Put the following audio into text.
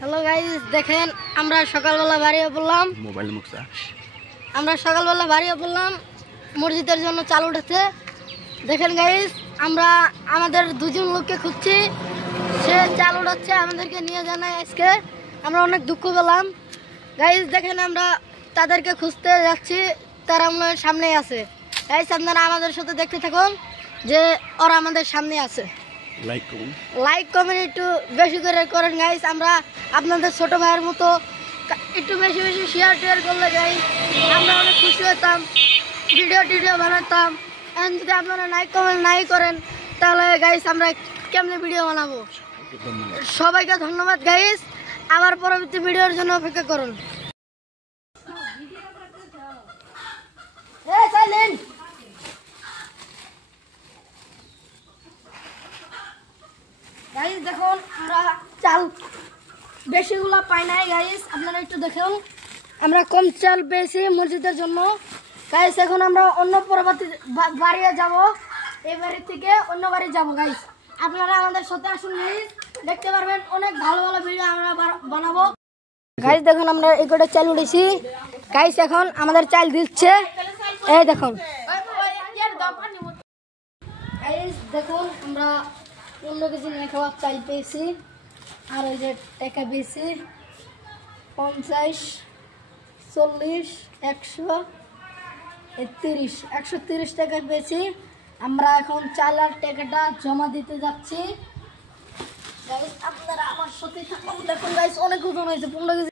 Hello guys, দেখেন আমরা সকালবেলা বাড়িয়ে পড়লাম। আমরা সকালবেলা বাড়িয়ে পড়লাম, মসজিদের জন্য চাল উঠেছে। দেখেন গাইস, আমরা আমাদের দুজন লোককে খুঁজছি, সে চাল উঠাচ্ছে, আমাদেরকে নিয়ে জানাই। আজকে আমরা অনেক দুঃখ পেলাম গাইস। দেখেন আমরা তাদেরকে খুঁজতে যাচ্ছি, তারা আমাদের সামনেই আছে। গাইস আপনারা আমাদের সাথে দেখতে থাকুন যে ওরা আমাদের সামনে আছে। লাইক কমেন্ট একটু বেশি করে করেন গাইস। আমরা আপনাদের ছোট ভাইয়ের মতো একটু বেশি বেশি শেয়ার করলে গাইস আমরা অনেক খুশি হতাম, ভিডিও বানাতাম। এখন যদি আপনারা লাইক কমেন্ট নাই করেন তাহলে গাইস আমরা কেমনে ভিডিও বানাবো? সবাইকে ধন্যবাদ গাইস। আবার পরবর্তী ভিডিওর জন্য অপেক্ষা করুন। গাইস দেখুন আমরা চাল বেশিগুলো পাই নাই গাইস, আপনারা একটু দেখুন। আমরা কম চাল পেয়েছি মসজিদের জন্য গাইস। এখন আমরা অন্য পরবর্তী বাড়ি যাব, এই বাড়ি থেকে অন্য বাড়ি যাবো গাইস। আপনারা আমাদের সাথে আসুন গাইস, দেখতে পারবেন অনেক ভালো ভালো ভিডিও আমরা বানাবো গাইস। দেখুন আমরা এই কটা চাল উঠেছি গাইস, এখন আমাদের চাল দিচ্ছে। এই দেখুন গাইস, দেখুন আমরা 15 কেজি খাওয়ার চাল পেয়েছি, আর ওই যে টাকা পেয়েছি 50, 40, 130, 130 টাকা পেয়েছি। আমরা এখন চাল আর টাকাটা জমা দিতে যাচ্ছি গাইস। আপনারা আমার সাথে থাকুন। দেখুন গাইস অনেক ওজন হয়েছে, 15 কেজি